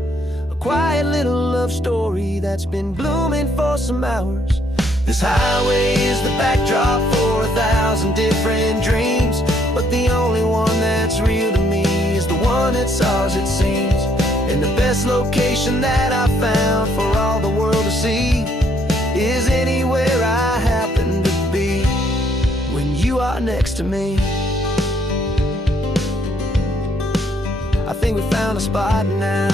A quiet little love story that's been blooming for some hours. This highway is the backdrop for 1,000 different dreams, but the only one that's real to me is the one that's ours, it seems. And the best location that I found for all the world to see is anywhere I happen to be when you are next to me. I think we found a spot now.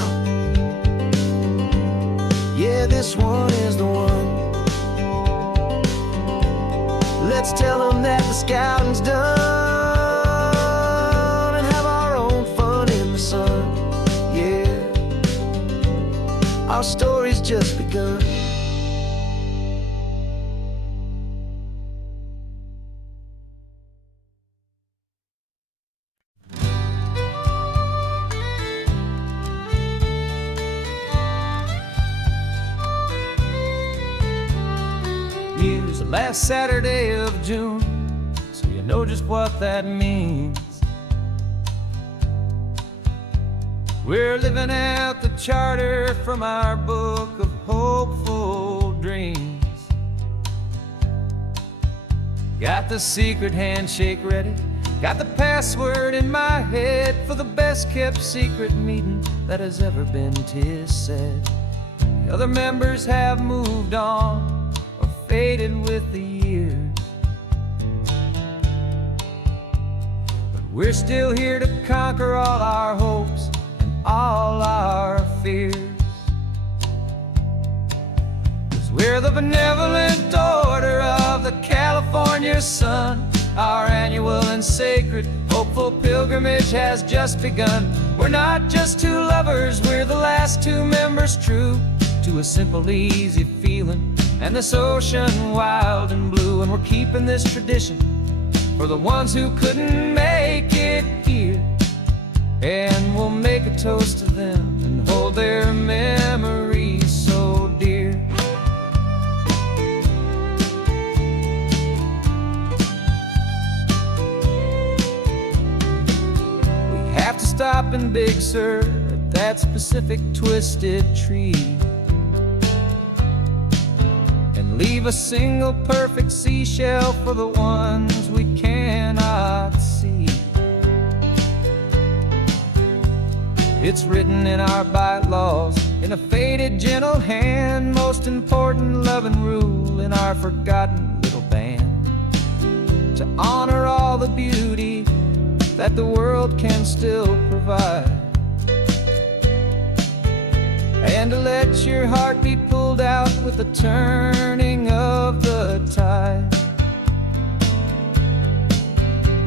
Yeah, this one is the one. Let's tell them that the scouting's done and have our own fun in the sun. Yeah, our story's just begun. Use the last Saturday of June, so you know just what that means. We're living out the charter from our book of hopeful dreams. Got the secret handshake ready, got the password in my head for the best kept secret meeting that has ever been, 'tis said. The other members have moved on, faded with the years, but we're still here to conquer all our hopes and all our fears. 'Cause we're the benevolent order of the California sun. Our annual and sacred hopeful pilgrimage has just begun. We're not just two lovers, we're the last two members true to a simple, easy feeling and this ocean wild and blue. And we're keeping this tradition for the ones who couldn't make it here, and we'll make a toast to them and hold their memories so dear. We have to stop in Big Sur at that specific twisted tree, leave a single perfect seashell for the ones we cannot see. It's written in our bylaws in a faded gentle hand, most important loving rule in our forgotten little band, to honor all the beauty that the world can still provide, and to let your heart be pulled out with the turning of the tide.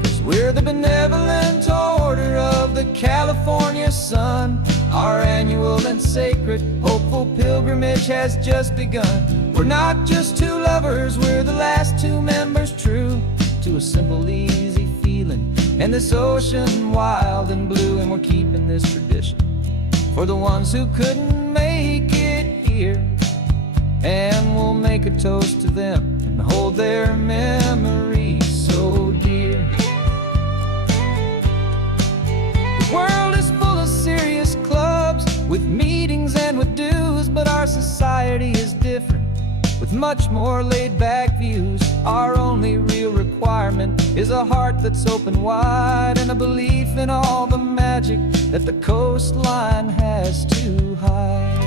'Cause we're the benevolent order of the California sun. Our annual and sacred hopeful pilgrimage has just begun. We're not just two lovers, we're the last two members true to a simple, easy feeling and this ocean wild and blue. And we're keeping this tradition for the ones who couldn't make it here, and we'll make a toast to them and hold their memories so dear. The world is full of serious clubs with meetings and with dues, but our society is different with much more laid-back views. Our only real requirement is a heart that's open wide and a belief in all the magic that the coastline has to hide.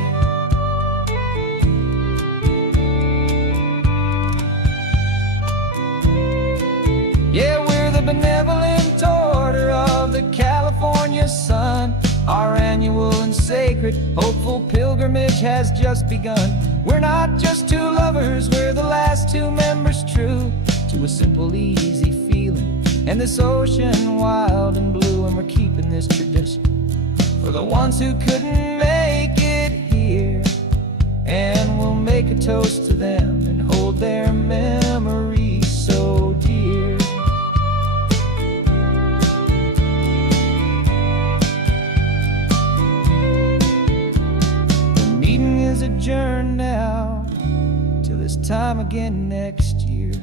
Yeah, we're the benevolent order of the California sun. Our annual and sacred hopeful pilgrimage has just begun. We're not just two lovers, we're the last two members true to a simple, easy feeling and this ocean wild and blue. And we're keeping this tradition for the ones who couldn't make it here, and we'll make a toast to them and hold their memories so dear. The meeting is adjourned now till this time again next year.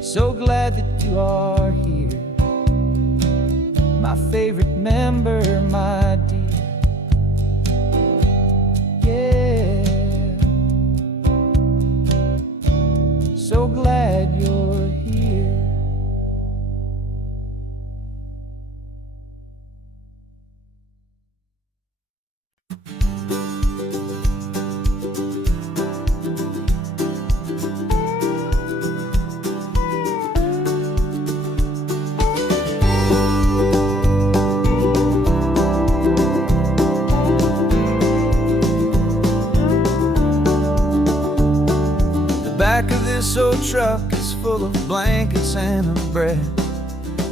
So glad that you are here. My my favorite member, my dear. Yeah, so glad you're here. Back of this old truck is full of blankets and of bread.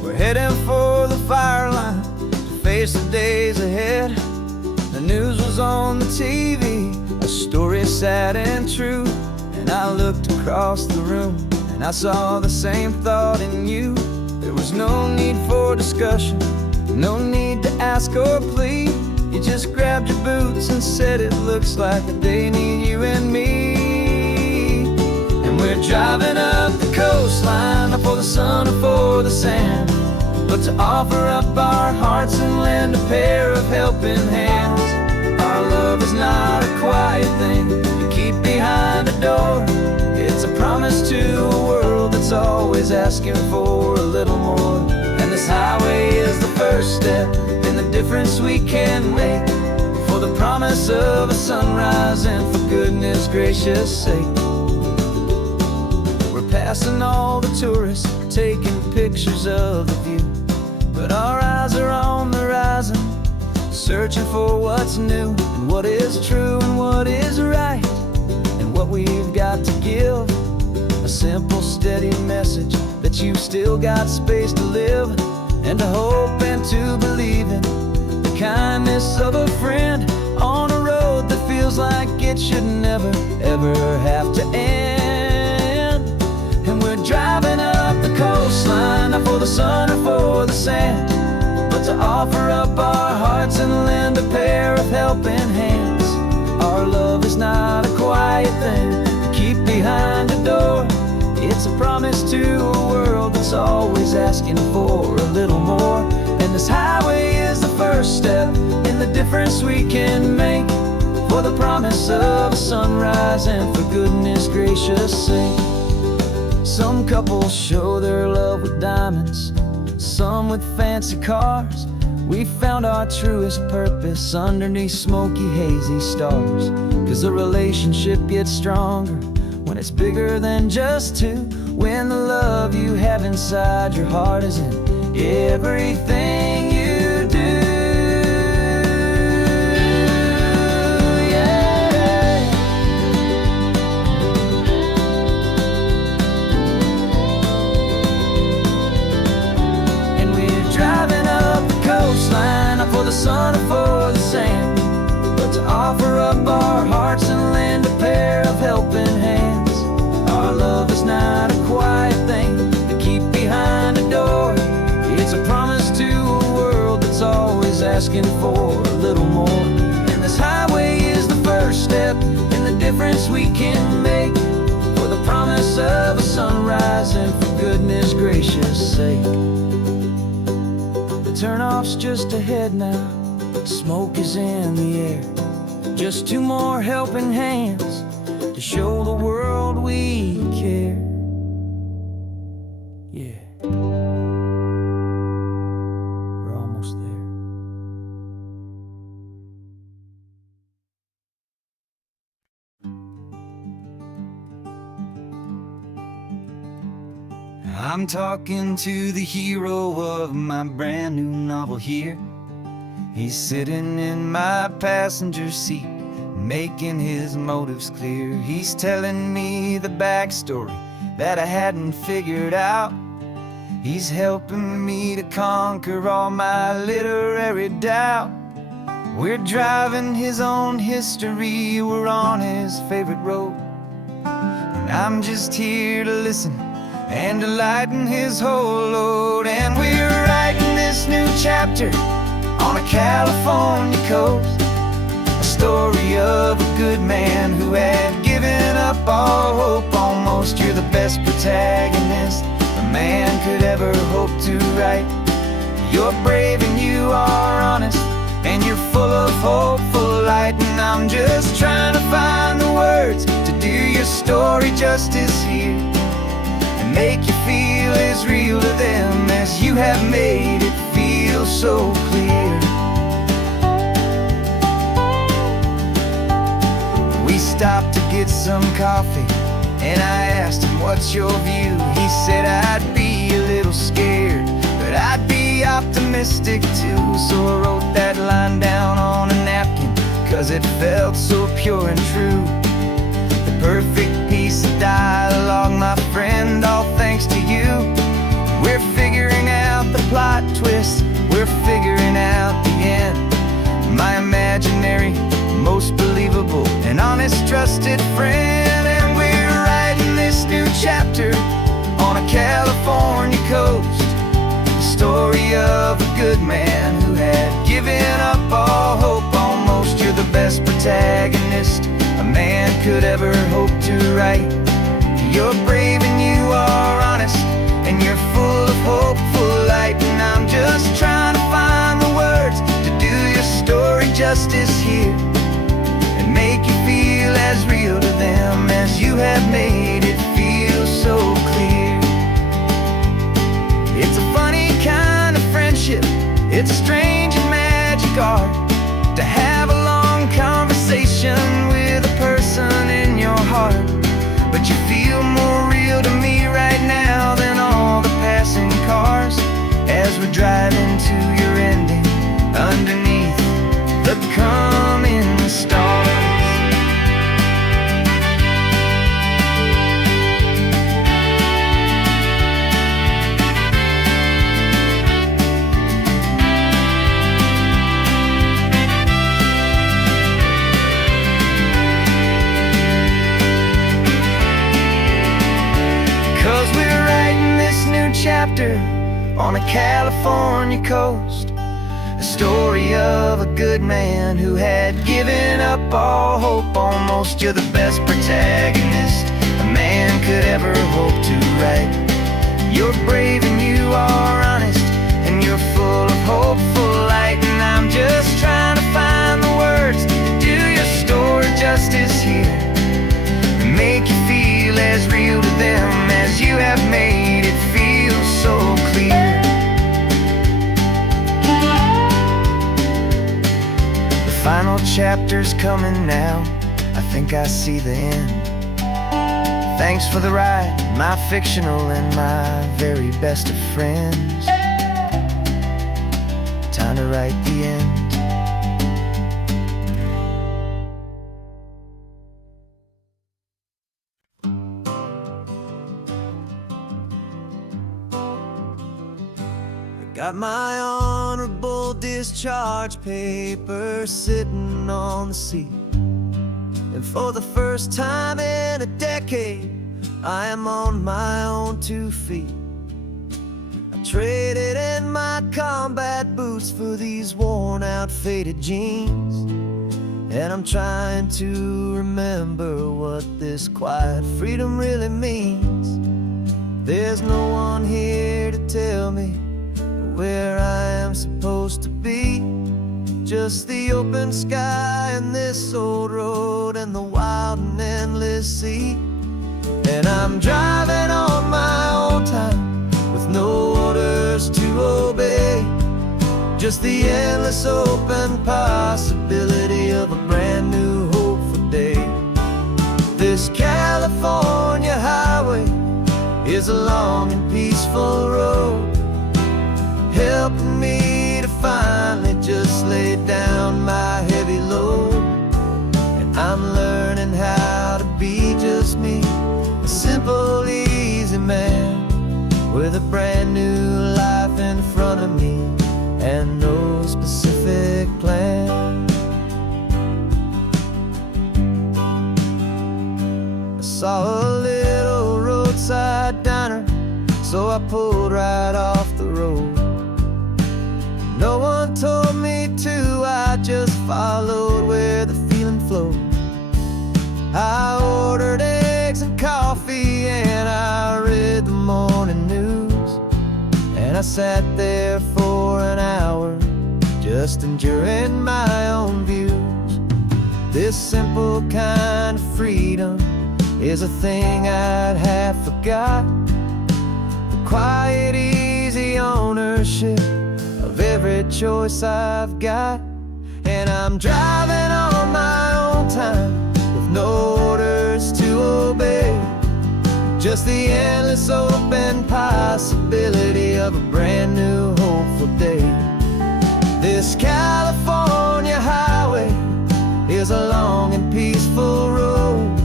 We're heading for the fire line to face the days ahead. The news was on the TV, a story sad and true. And I looked across the room and I saw the same thought in you. There was no need for discussion, no need to ask or plead. You just grabbed your boots and said it looks like they need you and me. We're driving up the coastline, not for the sun or for the sand, but to offer up our hearts and lend a pair of helping hands. Our love is not a quiet thing you keep behind a door. It's a promise to a world that's always asking for a little more. And this highway is the first step in the difference we can make, for the promise of a sunrise and for goodness gracious sake. Passing all the tourists, taking pictures of the view, but our eyes are on the horizon, searching for what's new and what is true and what is right, and what we've got to give. A simple, steady message that you've still got space to live, and to hope and to believe in the kindness of a friend on a road that feels like it should never, ever have to end. And we're driving up the coastline, not for the sun or for the sand, but to offer up our hearts and lend a pair of helping hands. Our love is not a quiet thing to keep behind a door. It's a promise to a world that's always asking for a little more. And this highway is the first step in the difference we can make, for the promise of a sunrise and for goodness gracious sake. Some couples show their love with diamonds, some with fancy cars. We found our truest purpose underneath smoky, hazy stars. 'Cause the relationship gets stronger when it's bigger than just two, when the love you have inside your heart is in everything you do. Not for the sun or for the sand, but to offer up our hearts and lend a pair of helping hands. Our love is not a quiet thing to keep behind a door. It's a promise to a world that's always asking for a little more. And this highway is the first step in the difference we can make, for the promise of a sunrise and for goodness gracious sake. Turnoff's just ahead now, smoke is in the air. Just two more helping hands to show the world we care. Yeah, we're almost there. I'm talking to the hero of my brand new novel here. He's sitting in my passenger seat, making his motives clear. He's telling me the backstory that I hadn't figured out. He's helping me to conquer all my literary doubt. We're driving his own history, we're on his favorite road, and I'm just here to listen and to lighten his whole load. And we're writing this new chapter on a California coast, a story of a good man who had given up all hope almost. You're the best protagonist a man could ever hope to write. You're brave and you are honest, and you're full of hope, full of light. And I'm just trying to find the words to do your story justice here, and make you feel as real to them as you have made it feel so clear. We stopped to get some coffee, and I asked him, what's your view? He said, I'd be a little scared, but I'd be optimistic too. So I wrote that line down on a napkin, 'cause it felt so pure and true. The perfect piece of dialogue, my friend, all thanks to you. We're figuring out the plot twist, we're figuring out the end. My imaginary, most believable and honest trusted friend. And we're writing this new chapter on a California coast, the story of a good man who had given up all hope almost. You're the best protagonist a man could ever hope to write. You're brave and you are honest, and you're full of hope, full of light. And I'm just trying to find the words to do your story justice here, and make you feel as real to them as you have made it feel so clear. It's a funny kind of friendship, it's a strange and magic art to have a long conversation with a person in your heart. But you feel more real to me right now than all the passing cars, as we're driving to your ending underneath the coming stars. 'Cause we're writing this new chapter on a California coast, a story of a good man who had given up all hope almost. You're the best protagonist a man could ever hope to write. You're brave and you are honest, and you're full of hope, full of light. And I'm just trying to find the words to do your story justice here, and make you feel as real to them as you have made it feel so clear. The final chapter's coming now, I think I see the end. Thanks for the ride, my fictional and my very best of friends. Time to write the end. Got my honorable discharge papers sitting on the seat, and for the first time in a decade, I am on my own 2 feet. I traded in my combat boots for these worn out faded jeans, and I'm trying to remember what this quiet freedom really means. There's no one here to tell me where I am supposed to be, just the open sky and this old road and the wild and endless sea. And I'm driving on my own time with no orders to obey, just the endless open possibility of a brand new hopeful day. This California highway is a long and peaceful road, helping me to finally just lay down my heavy load. And I'm learning how to be just me, a simple, easy man with a brand new life in front of me and no specific plan. I saw a little roadside diner, so I pulled right off the road. No one told me to, I just followed where the feeling flowed. I ordered eggs and coffee, and I read the morning news, and And I sat there for an hour, just enduring my own views. This simple kind of freedom is a thing I'd have forgot. The quiet, easy ownership of every choice I've got. And I'm driving on my own time, with no orders to obey, just the endless open possibility of a brand new hopeful day. This California highway is a long and peaceful road,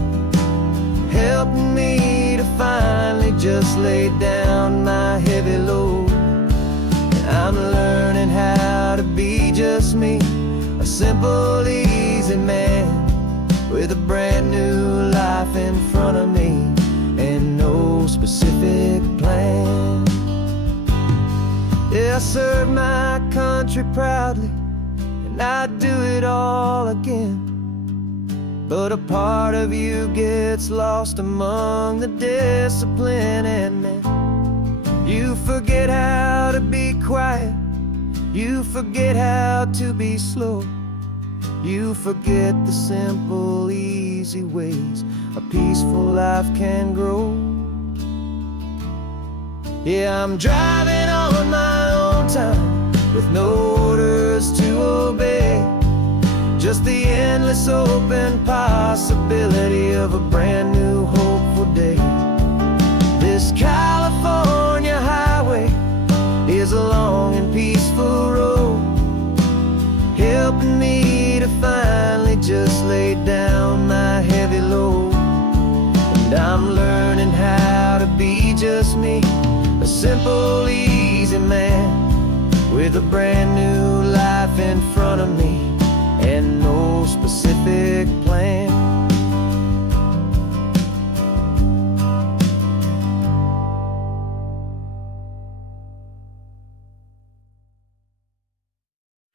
helping me to finally just lay down my heavy load. And I'm learning how to be just me, a simple, easy man, with a brand new life in front of me and no specific plan. Yeah, I serve my country proudly, and I'd do it all again. But a part of you gets lost among the discipline, and then you forget how to be quiet, you forget how to be slow, you forget the simple, easy ways a peaceful life can grow. Yeah, I'm driving on my own time, with no orders to obey, just the endless open possibility of a brand new hopeful day. This California highway is a long and peaceful road, helping me to finally just lay down my heavy load. And I'm learning how to be just me, a simple, easy man, with a brand new life in front of me and no specific plan.